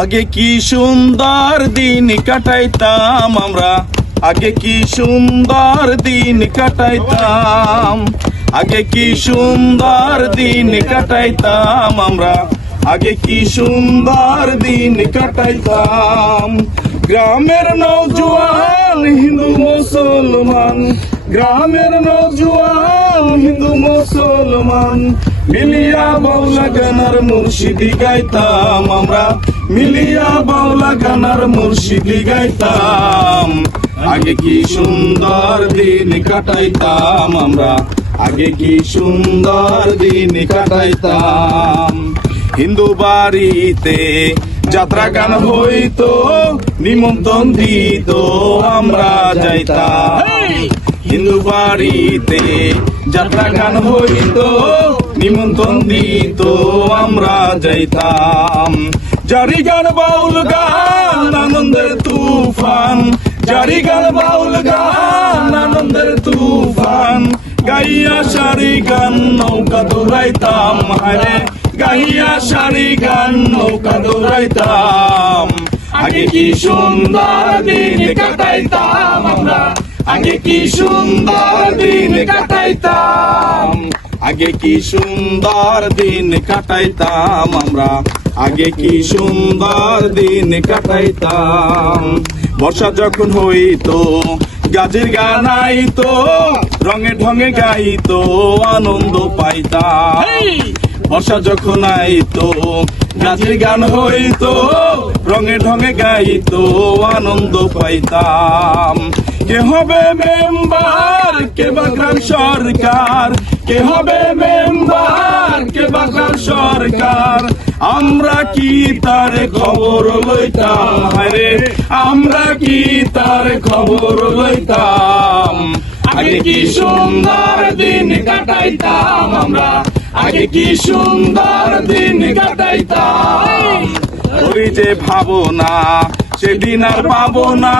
আগে কি সুন্দর দিন কাটাইতাম আমরা, আগে কি সুন্দর দিন কাটাইতাম, আগে কি সুন্দর দিন কাটাইতাম আমরা, আগে কি সুন্দর দিন কাটাইতাম। গ্রামের নওজোয়ান হিন্দু মুসলমান, গ্রামের নওজোয়ান হিন্দু মুসলমান, মিলিয়া বাউলা গানার মুর্শিদি গাইতাম আমরা, মিলিয়া বাউলা গানার মুর্শিদি গাইতাম। আগে কি সুন্দর দিন কাটাইতাম আমরা, আগে কি সুন্দর দিন কাটাইতাম। হিন্দু বাড়িতে যাত্রা গান হইতো, নিমন্ত্রণ দিত আমরা যাইতাম। হিন্দু বাড়িতে যাত্রা গান হইতো, নিমন্ত্রণ দিত আমরা যাইতাম। জারি গান বাউল গান আনন্দের তুফান, জারি গান বাউল গান আনন্দের তুফান, গাইয়া সারি গান নৌকা দৌড়াইতাম হারে, গাইয়া সারি গান নৌকা দৌড়াইতাম। আগে কি সুন্দর দিন কাটাইতাম আমরা, আগে কি সুন্দর দিন কাটাইতাম, আগে কি সুন্দর দিন কাটাইতাম আমরা, আগে কি সুন্দর দিন কাটাইতাম। বর্ষা যখন হইতো গাজের গান আইতো, রঙে ঢঙে গাইতো আনন্দ পাইতাম। বর্ষা যখন আইতো গাজের গান হইতো, রঙে ঢঙে গাইতো আনন্দ পাইতাম। কে হবে মেম্বার, কে বা গ্রাম সরকার, কে হবে মেম্বার, কে বা গ্রাম সরকার, আমরা কি তার খবর লইতাম হায়রে, আমরা কি তার খবর লইতাম। আগে কি সুন্দর দিন কাটাইতাম আমরা, আগে কি সুন্দর দিন কাটাইতাম। ওই যে ভাবনা সেদিন আর পাবো না,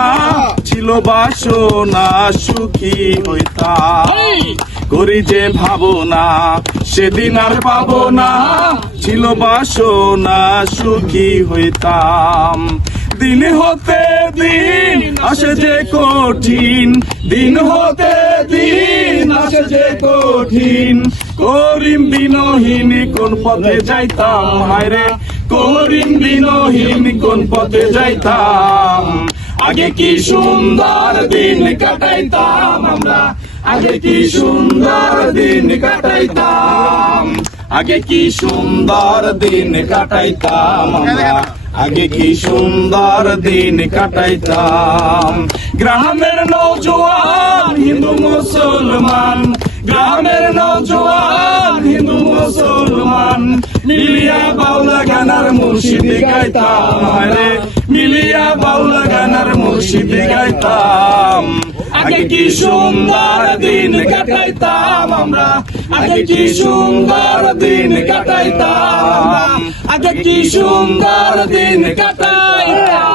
ছিল বাসনা সুখী হইতাম। করি যে ভাবনা সেদিন আর পাবো না, ছিল বাসনা সুখী হইতাম। দিন হতে দিন আসে যে কঠিন, দিন হতে দিন আসে যে কঠিন, করিম দিনহীন কোন পথে যাইতাম হায়রে, করিম দিনহীন কোন পথে যাইতাম। আগে কি সুন্দর দিন কাটাইতাম আমরা, আগে কি সুন্দর দিন কাটাইতাম, আগে কি সুন্দর দিন কাটাইতাম আমরা, আগে কি সুন্দর দিন কাটাইতাম। গ্রামের নওজোয়ান হিন্দু মুসলমান, গ্রামের নওজোয়ান হিন্দু মুসলমান, মিলিয়া বাউলা গানার মুর্শিদি গাইতাম হায়রে, মিলিয়া বাউলা গানার মুর্শিদি গাইতাম। আগে কি সুন্দর দিন কাটাইতাম আমরা, আগে কি সুন্দর দিন কাটাইতাম, আগে কি সুন্দর দিন কাটাইতাম।